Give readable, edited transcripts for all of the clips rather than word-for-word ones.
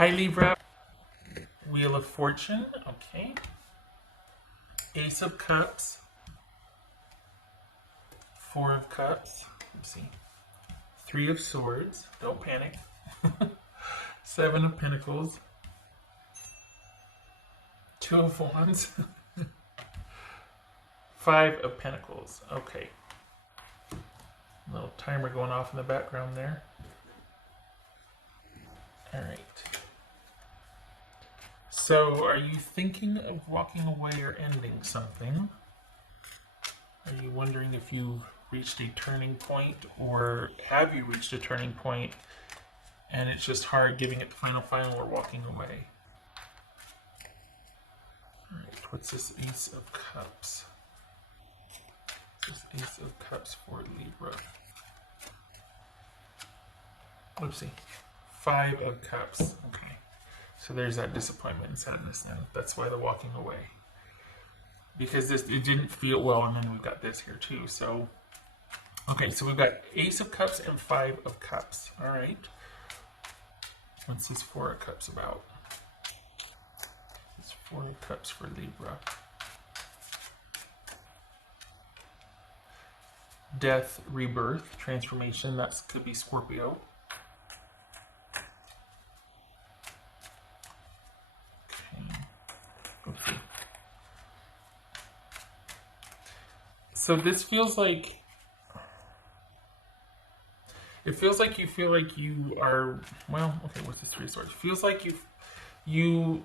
Hi Libra. Wheel of Fortune. Okay. Ace of Cups. Four of Cups. Let's see. Three of Swords. Don't panic. Seven of Pentacles. Two of Wands. Five of Pentacles. Okay. Little timer going off in the background there. All right. So, are you thinking of walking away or ending something? Are you wondering if you've reached a turning point, or have you reached a turning point and it's just hard giving it the final or walking away? All right, what's this Ace of Cups? This Ace of Cups for Libra. Oopsie. Five of Cups. Okay. So there's that disappointment and sadness now. That's why they're walking away. Because it didn't feel well, and then we've got this here too. So, okay, so we've got Ace of Cups and Five of Cups. All right. What's this Four of Cups about? It's Four of Cups for Libra. Death, rebirth, transformation. That could be Scorpio. Okay. So this feels like, it feels like you feel like you are, well, okay, what's this Three of Swords? It feels like you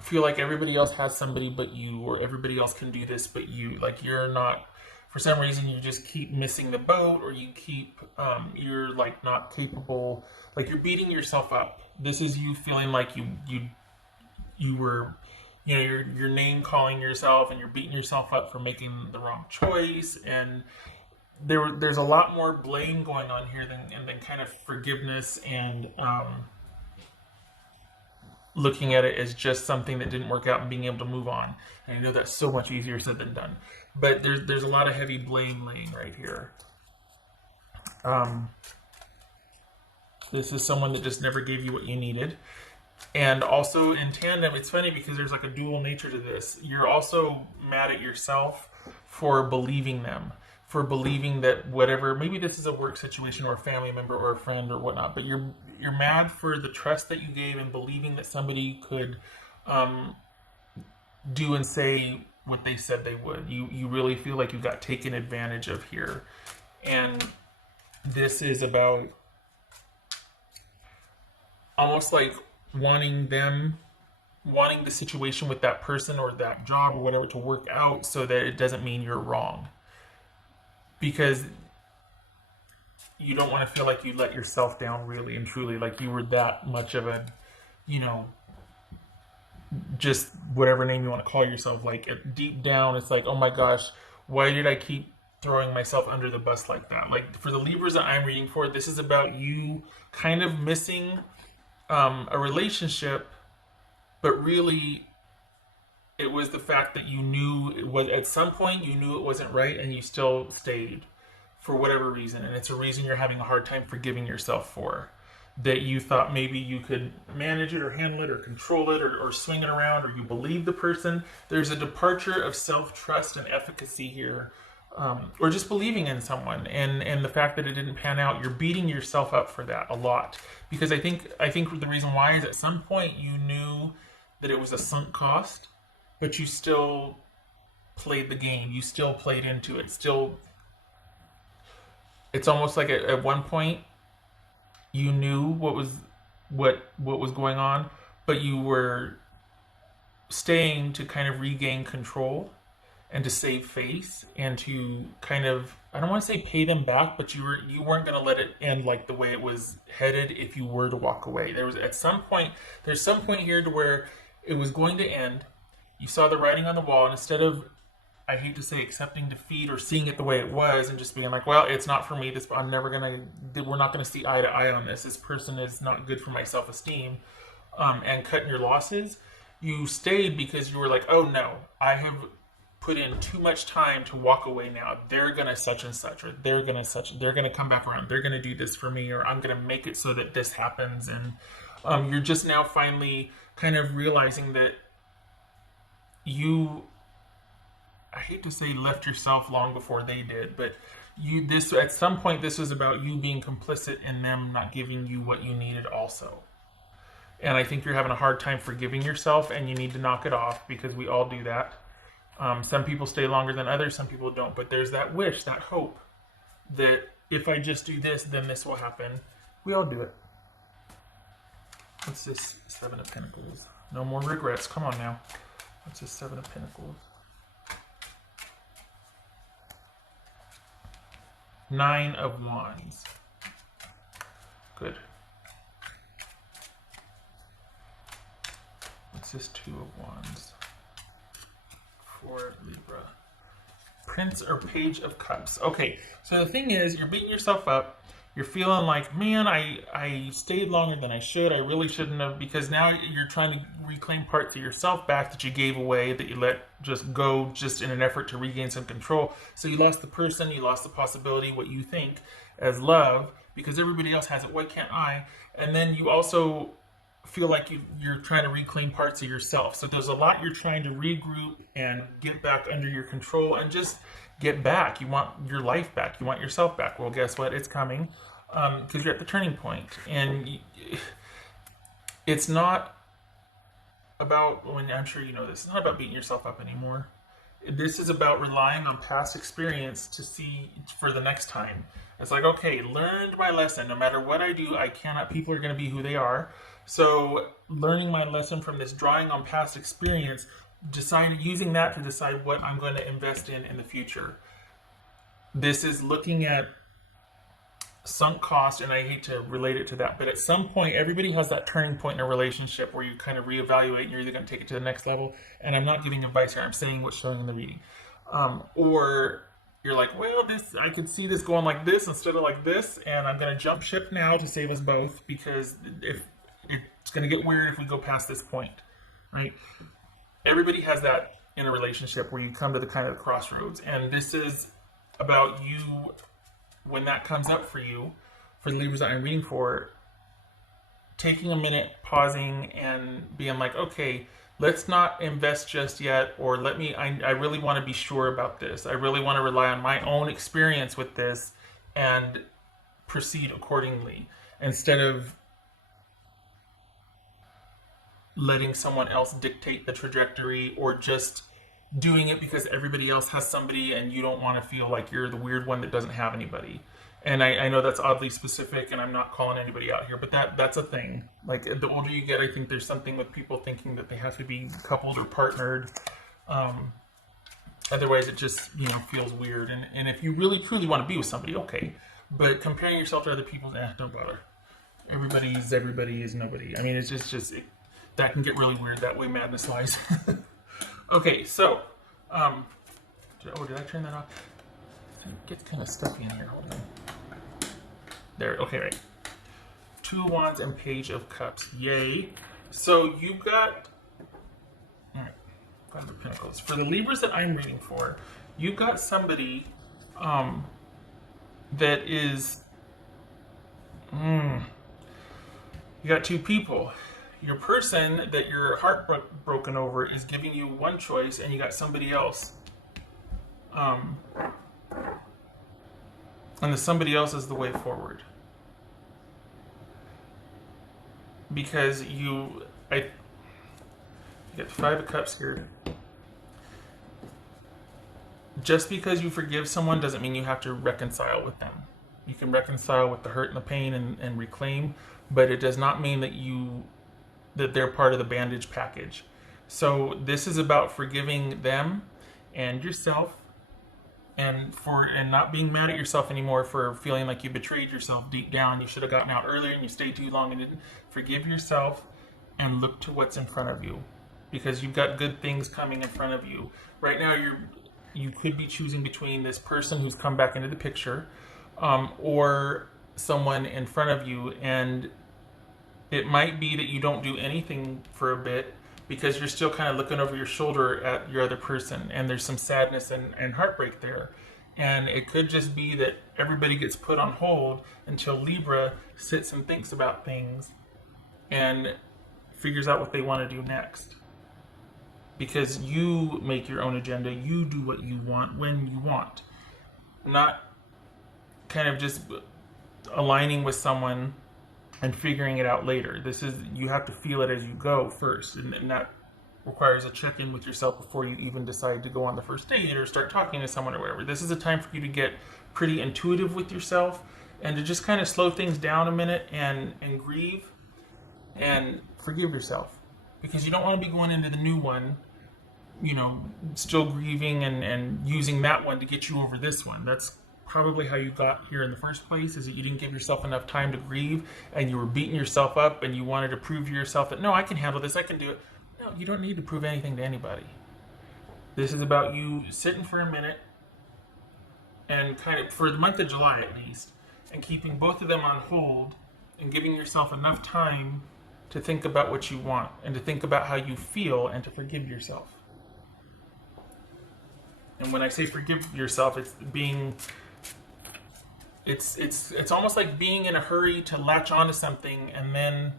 feel like everybody else has somebody but you, or everybody else can do this but you. Like you're not, for some reason you just keep missing the boat, or you keep, you're like not capable, like you're beating yourself up. This is you feeling like you were, you know, you're name calling yourself and you're beating yourself up for making the wrong choice, and there's a lot more blame going on here than kind of forgiveness and looking at it as just something that didn't work out and being able to move on. And I know that's so much easier said than done, but there's a lot of heavy blame laying right here. This is someone that just never gave you what you needed. And also in tandem, it's funny because there's like a dual nature to this. You're also mad at yourself for believing them, for believing that whatever, maybe this is a work situation or a family member or a friend or whatnot, but you're mad for the trust that you gave and believing that somebody could do and say what they said they would. You really feel like you got taken advantage of here. And this is about almost like wanting the situation with that person or that job or whatever to work out so that it doesn't mean you're wrong. Because you don't want to feel like you let yourself down really and truly, like you were that much of a, you know, just whatever name you want to call yourself. Like deep down, it's like, oh my gosh, why did I keep throwing myself under the bus like that? Like for the Libras that I'm reading for, this is about you kind of missing a relationship, but really it was the fact that you knew it was, at some point you knew it wasn't right and you still stayed for whatever reason, and it's a reason you're having a hard time forgiving yourself for, that you thought maybe you could manage it or handle it or control it or swing it around, or you believe the person. There's a departure of self-trust and efficacy here, or just believing in someone, and the fact that it didn't pan out, you're beating yourself up for that a lot. Because I think the reason why is at some point you knew that it was a sunk cost, but you still played the game. You still played into it. Still, it's almost like at one point you knew what was going on, but you were staying to kind of regain control and to save face and to kind of, I don't want to say pay them back, but you weren't going to let it end like the way it was headed if you were to walk away. There's some point here to where it was going to end. You saw the writing on the wall, and instead of, I hate to say, accepting defeat or seeing it the way it was and just being like, well, it's not for me. We're not going to see eye to eye on this. This person is not good for my self-esteem, and cutting your losses. You stayed because you were like, oh no, I have put in too much time to walk away now. They're gonna such and such, or they're gonna come back around. They're gonna do this for me, or I'm gonna make it so that this happens. And You're just now finally kind of realizing that you, I hate to say left yourself long before they did, but this at some point this was about you being complicit in them not giving you what you needed also. And I think you're having a hard time forgiving yourself, and you need to knock it off because we all do that. Some people stay longer than others, some people don't, but there's that wish, that hope that if I just do this, then this will happen. We all do it. What's this? Seven of Pentacles. No more regrets. Come on now. What's this? Seven of Pentacles. Nine of Wands. Good. What's this? Two of Wands. For Libra. Prince or Page of Cups. Okay, so the thing is, you're beating yourself up. You're feeling like, man, I stayed longer than I should. I really shouldn't have, because now you're trying to reclaim parts of yourself back that you gave away, that you let just go just in an effort to regain some control. So you lost the person, you lost the possibility, what you think as love, because everybody else has it. Why can't I? And then you also feel like you're trying to reclaim parts of yourself. So there's a lot you're trying to regroup and get back under your control and just get back. You want your life back. You want yourself back. Well, guess what? It's coming because you're at the turning point. And it's not about, I'm sure you know this, it's not about beating yourself up anymore. This is about relying on past experience to see for the next time. It's like, okay, learned my lesson. No matter what I do, people are going to be who they are. So learning my lesson from this, drawing on past experience, using that to decide what I'm going to invest in the future. This is looking at sunk cost, and I hate to relate it to that, but at some point, everybody has that turning point in a relationship where you kind of reevaluate and you're either going to take it to the next level. And I'm not giving advice here, I'm saying what's showing in the reading. Or you're like, well, I could see this going like this instead of like this, and I'm going to jump ship now to save us both, because if it's going to get weird if we go past this point, right? Everybody has that in a relationship where you come to the kind of crossroads, and this is about you when that comes up for you, for the Libras that I'm reading for, taking a minute, pausing, and being like, okay, let's not invest just yet, or I really want to be sure about this. I really want to rely on my own experience with this and proceed accordingly, instead of letting someone else dictate the trajectory, or just doing it because everybody else has somebody and you don't want to feel like you're the weird one that doesn't have anybody. And I know that's oddly specific, and I'm not calling anybody out here, but that's a thing. Like, the older you get, I think there's something with people thinking that they have to be coupled or partnered. Otherwise it just, feels weird. And if you really truly want to be with somebody, okay. But comparing yourself to other people, don't bother. Everybody is nobody. I mean, it's just that can get really weird that way. Madness lies. Okay, so, did I turn that off? It gets kind of stuffy in here. Hold on. There, okay, right. Two of Wands and Page of Cups. Yay. So you got, all right, Five of Pentacles. For the Libras that I'm reading for, you got somebody that is, you got two people. Your person that your heart broken over is giving you one choice, and you got somebody else. And the somebody else is the way forward. Because you get the Five of Cups here. Just because you forgive someone doesn't mean you have to reconcile with them. You can reconcile with the hurt and the pain and reclaim, but it does not mean that they're part of the bandage package. So this is about forgiving them and yourself, and not being mad at yourself anymore for feeling like you betrayed yourself deep down. You should have gotten out earlier and you stayed too long and didn't. Forgive yourself and look to what's in front of you, because you've got good things coming in front of you. Right now you could be choosing between this person who's come back into the picture or someone in front of you, and it might be that you don't do anything for a bit because you're still kind of looking over your shoulder at your other person, and there's some sadness and heartbreak there. And it could just be that everybody gets put on hold until Libra sits and thinks about things and figures out what they want to do next. Because you make your own agenda, you do what you want when you want. Not kind of just aligning with someone and figuring it out later. This is, you have to feel it as you go first, and that requires a check-in with yourself before you even decide to go on the first date or start talking to someone or whatever. This is a time for you to get pretty intuitive with yourself and to just kind of slow things down a minute and grieve and forgive yourself, because you don't want to be going into the new one, you know, still grieving and using that one to get you over this one. That's probably how you got here in the first place, is that you didn't give yourself enough time to grieve, and you were beating yourself up, and you wanted to prove to yourself that, no, I can handle this, I can do it. No, you don't need to prove anything to anybody. This is about you sitting for a minute, and kind of, for the month of July at least, and keeping both of them on hold, and giving yourself enough time to think about what you want, and to think about how you feel, and to forgive yourself. And when I say forgive yourself, it's being, it's almost like being in a hurry to latch onto something and then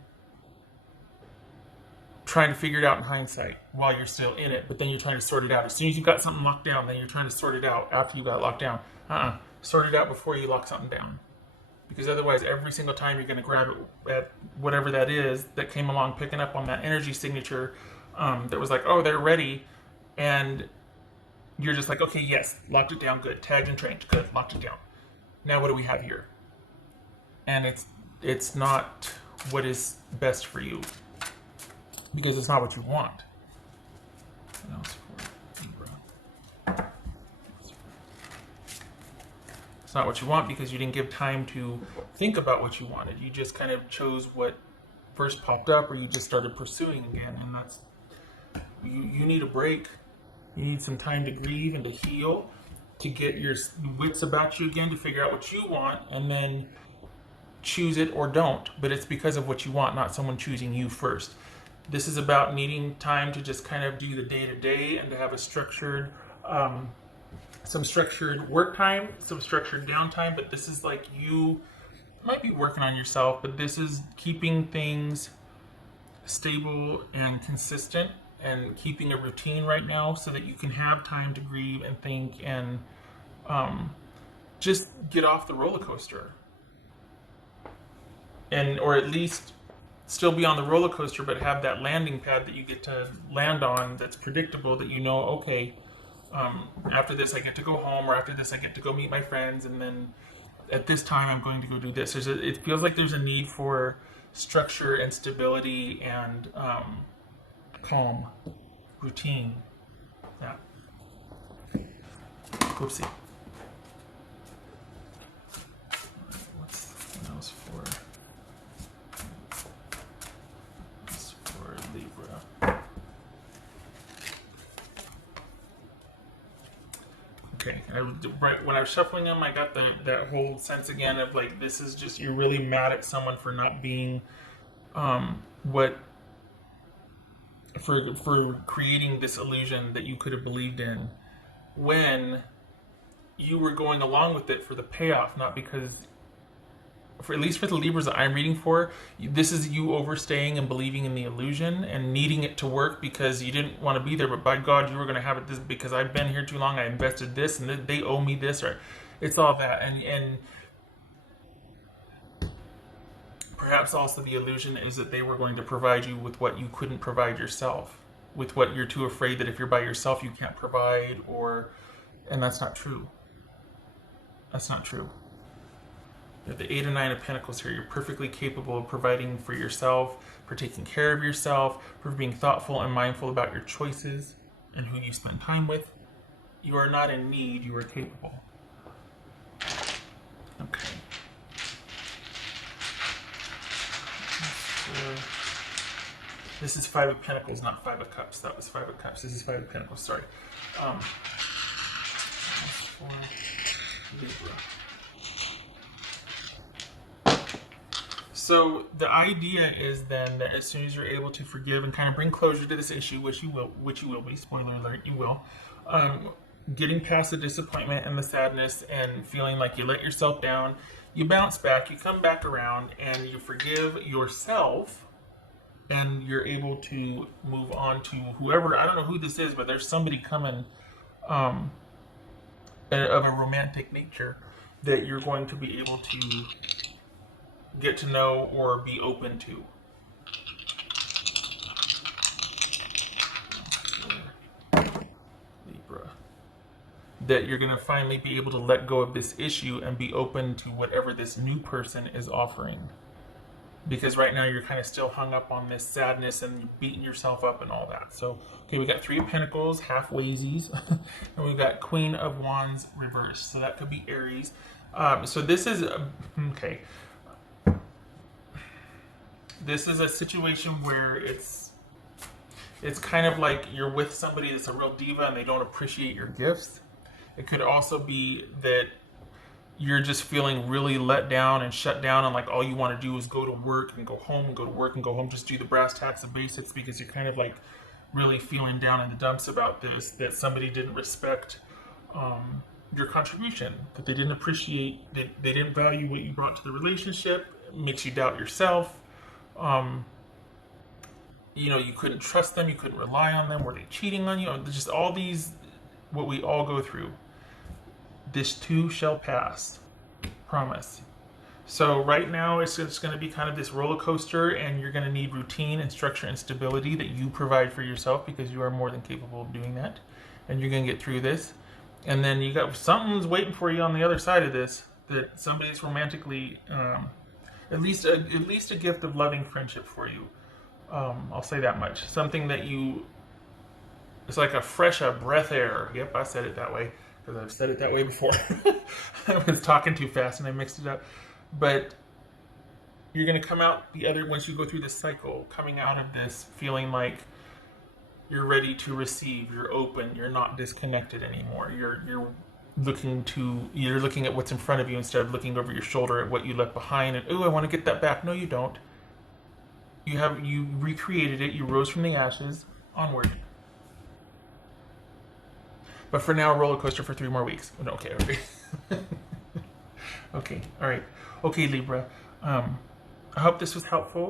trying to figure it out in hindsight while you're still in it, but then you're trying to sort it out. As soon as you've got something locked down, then you're trying to sort it out after you got it locked down. Sort it out before you lock something down. Because otherwise, every single time you're going to grab it at whatever that is that came along, picking up on that energy signature that was like, oh, they're ready. And you're just like, okay, yes, locked it down, good. Tagged and trained, good, locked it down. Now what do we have here? And it's not what is best for you, because it's not what you want. What else for Libra? It's not what you want because you didn't give time to think about what you wanted. You just kind of chose what first popped up, or you just started pursuing again, and that's, you need a break. You need some time to grieve and to heal, to get your wits about you again, to figure out what you want, and then choose it or don't. But it's because of what you want, not someone choosing you first. This is about needing time to just kind of do the day-to-day and to have a structured, some structured work time, some structured downtime. But this is like, you might be working on yourself, but this is keeping things stable and consistent, and keeping a routine right now so that you can have time to grieve and think and just get off the roller coaster. And, or at least still be on the roller coaster, but have that landing pad that you get to land on that's predictable, that you know, okay, after this I get to go home, or after this I get to go meet my friends, and then at this time I'm going to go do this. It feels like there's a need for structure and stability and calm, routine. Yeah. Whoopsie. What else for Libra? Okay, right when I was shuffling them, I got that whole sense again of like, this is just, you're really mad at someone for not being for creating this illusion that you could have believed in, when you were going along with it for the payoff, not because, for at least for the Libras that I'm reading for, this is you overstaying and believing in the illusion and needing it to work because you didn't want to be there, but by God, you were going to have it this because I've been here too long, I invested this, and they owe me this, or it's all that, and perhaps also the illusion is that they were going to provide you with what you couldn't provide yourself, with what you're too afraid that if you're by yourself you can't provide, and that's not true. That's not true. You have the 8 and 9 of Pentacles here. You're perfectly capable of providing for yourself, for taking care of yourself, for being thoughtful and mindful about your choices and who you spend time with. You are not in need, you are capable. Okay. This is 5 of Pentacles, not 5 of Cups. That was 5 of Cups. This is 5 of Pentacles, sorry. For Libra. So the idea is then that as soon as you're able to forgive and kind of bring closure to this issue, which you will be, spoiler alert, you will, getting past the disappointment and the sadness and feeling like you let yourself down, you bounce back, you come back around, and you forgive yourself and you're able to move on to whoever. I don't know who this is, but there's somebody coming um, of a romantic nature that you're going to be able to get to know or be open to. Libra. That you're going to finally be able to let go of this issue and be open to whatever this new person is offering. Because right now you're kind of still hung up on this sadness and beating yourself up and all that. So, okay, we got Three of Pentacles, half-waysies, and we've got Queen of Wands reversed. So that could be Aries. So this is, okay. This is a situation where it's kind of like you're with somebody that's a real diva and they don't appreciate your gifts. It could also be that you're just feeling really let down and shut down, and like all you want to do is go to work and go home and go to work and go home, just do the brass tacks and basics, because you're kind of like really feeling down in the dumps about this, that somebody didn't respect your contribution, that they didn't appreciate, that they didn't value what you brought to the relationship. It makes you doubt yourself. You know, you couldn't trust them, you couldn't rely on them. Were they cheating on you? Just all these, what we all go through. This too shall pass. Promise. So right now it's just going to be kind of this roller coaster, and you're going to need routine and structure and stability that you provide for yourself, because you are more than capable of doing that. And you're going to get through this. And then you got something's waiting for you on the other side of this, that somebody's romantically, at least a gift of loving friendship for you. I'll say that much. Something that it's like a fresh breath air. Yep, I said it that way, because I've said it that way before. I was talking too fast and I mixed it up. But you're going to come out the other, once you go through this cycle, coming out of this feeling like you're ready to receive, you're open, you're not disconnected anymore. You're looking at what's in front of you instead of looking over your shoulder at what you left behind and, oh, I want to get that back. No, you don't. You recreated it, you rose from the ashes, onward. But for now, roller coaster for 3 more weeks. Okay. Okay, all right. Okay, Libra. I hope this was helpful.